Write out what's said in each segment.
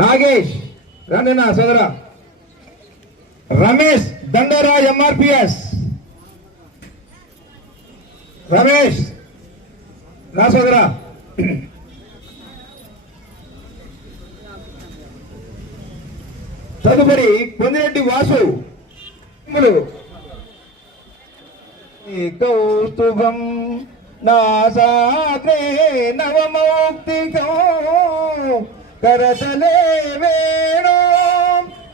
నాగేష్ రండి నా సోదరా. రమేష్ దండరా ఎంఆర్పిఎస్. రమేష్ నా సోదరా. తదుపరి పొందిరెడ్డి వాసు. కౌస్తుభం నాసాగ్రే నవమౌక్తికం కరతలే వేణో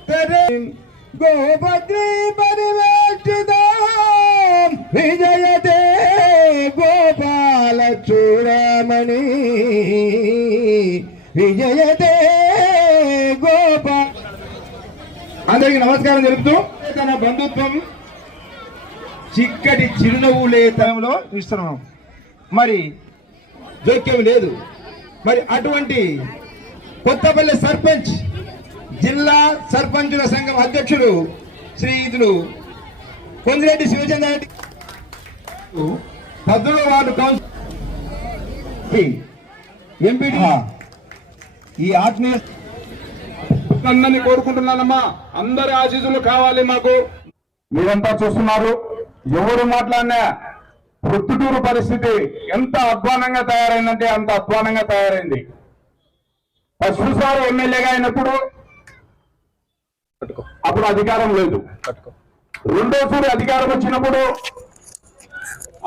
కరే గోపద్రీ పరివేష్టితం విజయతే గోపాల చూడమణి విజయతే గోపాల. అందరికి నమస్కారం తెలుపుతూ తన బంధుత్వం చిక్కటి చిరునవ్వులే తనంలో ఇస్తున్నాం. మరి జోక్యం లేదు. మరి అటువంటి కొత్తపల్లి సర్పంచ్ జిల్లా సర్పంచుల సంఘం అధ్యక్షుడు శ్రీయుతులు కొందిరెడ్డి శివచంద్ర రెడ్డి 10వ వార్డు కౌన్సిల్ ఎంపీడీ ఈ ఆత్మీయ అందరినీ కోరుకుంటున్నానమ్మా. అందరి ఆశీస్సులు కావాలి మాకు. మీరంతా చూస్తున్నారు, ఎవరు మాట్లాడినా ప్రొద్దుటూరు పరిస్థితి ఎంత అధ్వానంగా తయారైందంటే అంత అధ్వానంగా తయారైంది. ఫస్ట్సారి ఎమ్మెల్యేగా అయినప్పుడు అప్పుడు అధికారం లేదు. రెండోసారి అధికారం వచ్చినప్పుడు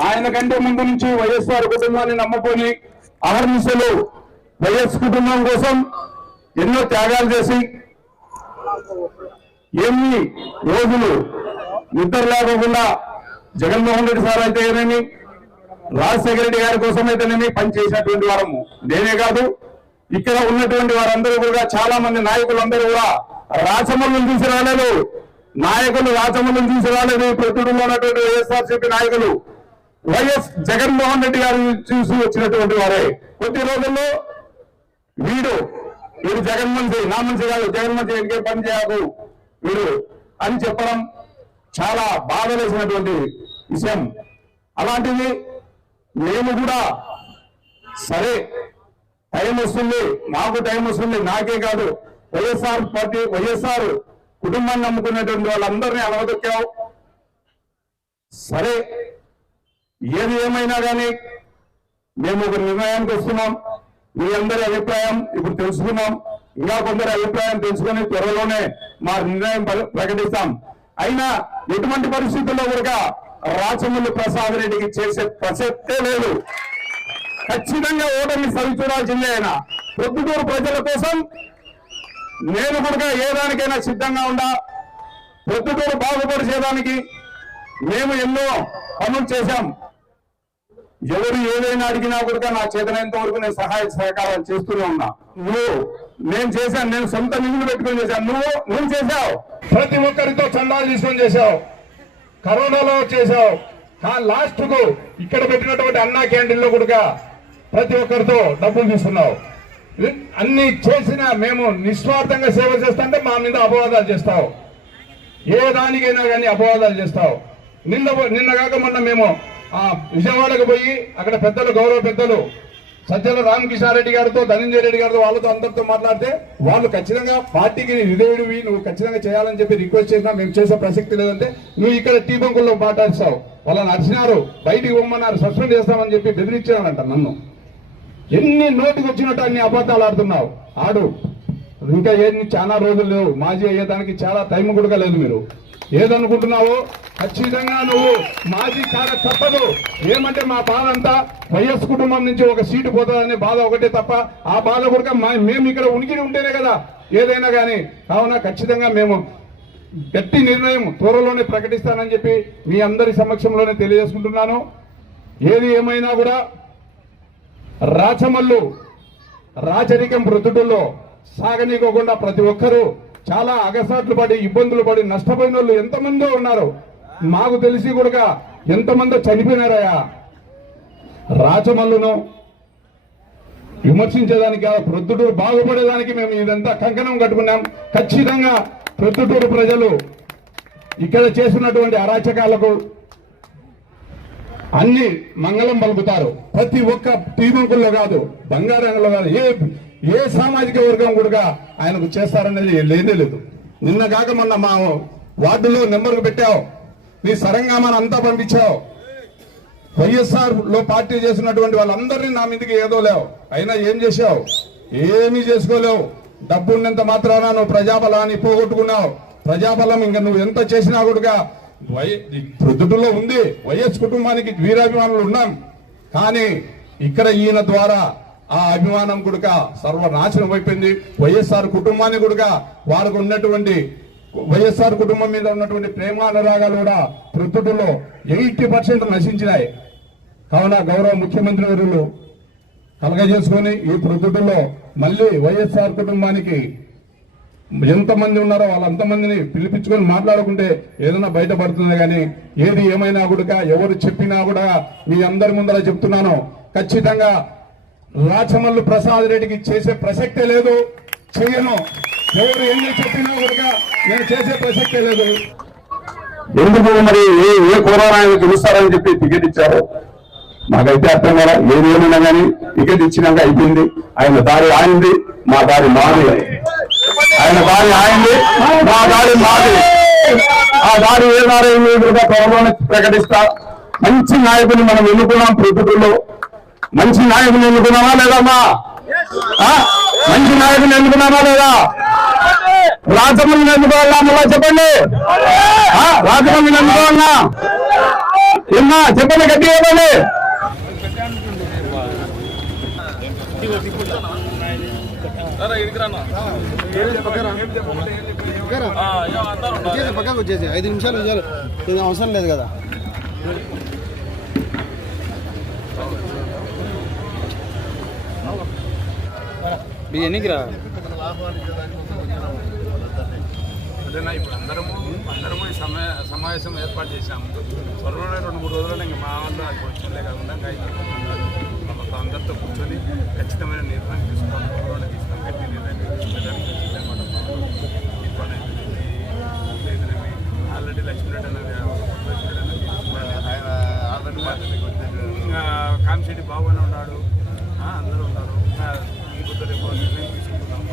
ఆయన కంటే ముందు నుంచి వైఎస్ఆర్ కుటుంబాన్ని నమ్ముకొని అహర్నిశలు వైఎస్ కుటుంబం కోసం ఎన్నో త్యాగాలు చేసి ఎన్ని రోజులు నిద్ర లేకుండా జగన్మోహన్ రెడ్డి సార్ అయితేనేమి రాజశేఖర రెడ్డి గారి కోసం అయితేనేమి పనిచేసినటువంటి వారము. నేనే కాదు, ఇక్కడ ఉన్నటువంటి వారందరూ కూడా చాలా మంది నాయకులందరూ కూడా రాచమల్లును చూసి రాలేదు. నాయకులు రాచమల్లును చూసి రాలేదు. ప్రొద్దుటూరులో ఉన్నటువంటి వైఎస్ఆర్సీపీ నాయకులు వైఎస్ జగన్మోహన్ రెడ్డి గారు చూసి వచ్చినటువంటి వారే. కొద్ది రోజుల్లో వీడు జగన్ మనిషి, నా మనిషి కాదు, జగన్ మనిషి ఎన్నికే పని చేయకు వీడు అని చెప్పడం చాలా బాధ వేసినటువంటి విషయం. అలాంటిది మేము కూడా సరే టైం వస్తుంది, మాకు టైం వస్తుంది, నాకే కాదు వైఎస్ఆర్ పార్టీ వైఎస్ఆర్ కుటుంబాన్ని నమ్ముకునేటువంటి వాళ్ళందరినీ అలవదొక్కావు. సరే ఏది ఏమైనా కానీ మేము ఒక నిర్ణయానికి వస్తున్నాం. మీ అందరి అభిప్రాయం ఇప్పుడు తెలుసుకున్నాం. ఇంకా కొందరి అభిప్రాయం తెలుసుకుని త్వరలోనే మా నిర్ణయం ప్రకటిస్తాం. అయినా ఎటువంటి పరిస్థితుల్లో కూడా రాచమల్లి ప్రసాద్ రెడ్డికి చేసే ప్రసక్తే లేదు. ఖచ్చితంగా ఓటమి సరి చూడాల్సిందే. ఆయన ప్రొద్దుటూరు ప్రజల కోసం నేను కూడా ఏ దానికైనా సిద్ధంగా ఉండా. ప్రొద్దుటూరు బాగుపరిచేదానికి మేము ఎన్నో పనులు చేశాం. ఎవరు ఏదైనా అడిగినా కూడా నా చేతనంత వరకు నేను సహాయ సహకారాలు చేస్తూనే ఉన్నా. నేను చేశాను, నేను సొంత నిధులు పెట్టుకొని చేశాను. నువ్వు చేశావు, ప్రతి ఒక్కరితో చందాలు తీసుకొని చేశావు, కరోనాలో చేశావు. లాస్ట్ కు ఇక్కడ పెట్టినటువంటి అన్నా క్యాంటీన్ లో కూడా ప్రతి ఒక్కరితో డబ్బులు తీసుకున్నావు. అన్ని చేసినా మేము నిస్వార్థంగా సేవ చేస్తుంటే మా మీద అపవాదాలు చేస్తావు. ఏ దానికైనా కానీ అపవాదాలు చేస్తావు. నిన్న కాక మొన్న మేము విజయవాడకు పోయి అక్కడ పెద్దలు, గౌరవ పెద్దలు సజ్జల రామకృష్ణారెడ్డి గారితో, ధనంజయ రెడ్డి గారితో, వాళ్ళతో అందరితో మాట్లాడితే వాళ్ళు ఖచ్చితంగా పార్టీకి విధేయుడివి, నువ్వు ఖచ్చితంగా చేయాలని చెప్పి రిక్వెస్ట్ చేసినా మేము చేసే ప్రసక్తి లేదంటే నువ్వు ఇక్కడ టీ బంకుల్లో మాట్లాడిస్తావు. వాళ్ళని అరిచినారు, బయటికి పోమన్నారు, సస్పెండ్ చేస్తామని చెప్పి బెదిరించానంట నన్ను. ఎన్ని నోటికి వచ్చినట్టు అన్ని అబద్ధాలు ఆడుతున్నావు. ఆడు ఇంకా ఏమి చాలా రోజులు లేవు. మాజీ అయ్యేదానికి చాలా టైం కూడా లేదు. మీరు ఏదనుకుంటున్నావో ఖచ్చితంగా నువ్వు మాజీ కాక తప్పదు. ఏమంటే మా బాధ అంతా వైఎస్ కుటుంబం నుంచి ఒక సీటు పోతుందనే బాధ ఒకటే తప్ప ఆ బాధ కూడా మేము ఇక్కడ ఉనికి ఉంటేనే కదా ఏదైనా కానీ. కావున ఖచ్చితంగా మేము గట్టి నిర్ణయం త్వరలోనే ప్రకటిస్తానని చెప్పి మీ అందరి సమక్షంలోనే తెలియజేసుకుంటున్నాను. ఏది ఏమైనా కూడా రాచమల్లు రాచరికం ప్రొద్దుటూరులో సాగనీకోకుండా ప్రతి ఒక్కరూ చాలా అగసాట్లు పడి, ఇబ్బందులు పడి నష్టపోయిన వాళ్ళు ఎంతమందో ఉన్నారు. మాకు తెలిసి కూడా ఎంతమందో చనిపోయినారయ్యా. రాచమల్లును విమర్శించేదానికి, ప్రొద్దుటూరు బాగుపడేదానికి మేము ఇదంతా కంకణం కట్టుకున్నాం. ఖచ్చితంగా ప్రొద్దుటూరు ప్రజలు ఇక్కడ చేసినటువంటి అరాచకాలకు అన్ని మంగళం పలుకుతారు. ప్రతి ఒక్క టీమంకుల్లో కాదు, బంగారంలో కాదు, ఏ సామాజిక వర్గం కూడా ఆయనకు చేస్తారనేది లేనే లేదు. నిన్న కాక మొన్న మా వార్డులో నెంబర్కు పెట్టావు, నీ సరంగామాన్ని అంతా పంపించావు. వైఎస్ఆర్ లో పార్టీ చేసినటువంటి వాళ్ళందరినీ నా మీదకి ఏదో లేవు, అయినా ఏం చేశావు? ఏమీ చేసుకోలేవు. డబ్బున్నంత మాత్రాన నువ్వు ప్రజాబలాన్ని పోగొట్టుకున్నావు. ప్రజాబలం ఇంకా నువ్వు ఎంత చేసినా కూడా ప్రొద్దుటలో ఉంది. వైఎస్ కుటుంబానికి వీరాభిమానులు ఉన్నాం, కానీ ఇక్కడ ఈయన ద్వారా ఆ అభిమానం కూడా సర్వనాశనం అయిపోయింది. వైఎస్ఆర్ కుటుంబాన్ని కూడా వారికి ఉన్నటువంటి వైఎస్ఆర్ కుటుంబం మీద ఉన్నటువంటి ప్రేమానురాగాలు కూడా ప్రొద్దుటలో 80% నశించినాయి. కావున గౌరవ ముఖ్యమంత్రి వర్యులు కలగజేసుకొని ఈ ప్రొద్దుటలో మళ్ళీ వైఎస్ఆర్ కుటుంబానికి ఎంతమంది ఉన్నారో వాళ్ళంతమందిని పిలిపించుకొని మాట్లాడుకుంటే ఏదైనా బయటపడుతుంది. కానీ ఏది ఏమైనా కూడా ఎవరు చెప్పినా కూడా మీ అందరి ముందర చెప్తున్నాను, ఖచ్చితంగా రాచమల్లు ప్రసాద్ రెడ్డికి చేసే ప్రసక్తే లేదు, చేయను. ఎవరు ఎన్ని చెప్పినా కూడా నేను చేసే ప్రసక్తే లేదు. ఎందుకు మరి ఏ కోరానా గెలుస్తారని చెప్పి టికెట్ ఇచ్చారు మాకైతే అర్థం కదా. ఏది ఏమైనా కానీ టికెట్ ఇచ్చినాక అయిపోయింది. ఆయన దారి ఆయనది, మా దారి మాది. ఆయన దారి ఆయనది, మా దారి మాది. ఆ దారి ఏ దారి కూడా త్వరలోనే ప్రకటిస్తా. మంచి నాయకుని మనం ఎన్నుకున్నాం ప్రకృతిలో. మంచి నాయకుని ఎన్నుకున్నామా లేదమ్మా? మంచి నాయకుని ఎన్నుకున్నామా లేదా? రాజమండ్రిని ఎన్నుకోవాలా? మళ్ళా చెప్పండి, రాజమండ్రిని ఎన్నుకోవాలా? ఏమన్నా చెప్పండి, గట్టిగా చెప్పండి. పక్కకు వచ్చేసి 5 నిమిషాలు ఇది అవసరం లేదు కదా. ఎన్నికిరా అదేనా ఇప్పుడు అందరము ఈ సమావేశం ఏర్పాటు చేశాము. త్వరలోనే 2-3 రోజుల్లో ఇంకా మా వాళ్ళు వచ్చే కాకుండా మొత్తం అందరితో కూర్చొని ఖచ్చితమైన నిర్ణయం తీసుకోవాలి. త్వరలోనే తీసుకొని గట్టి నిర్ణయం ఆల్రెడీ లక్ష్మీరెడ్డి అనేది కామిశెట్టి బాబు అని ఉన్నాడు, అందరూ ఉన్నారు. ఇంకొక రేపు నిర్ణయం తీసుకుంటున్నాము.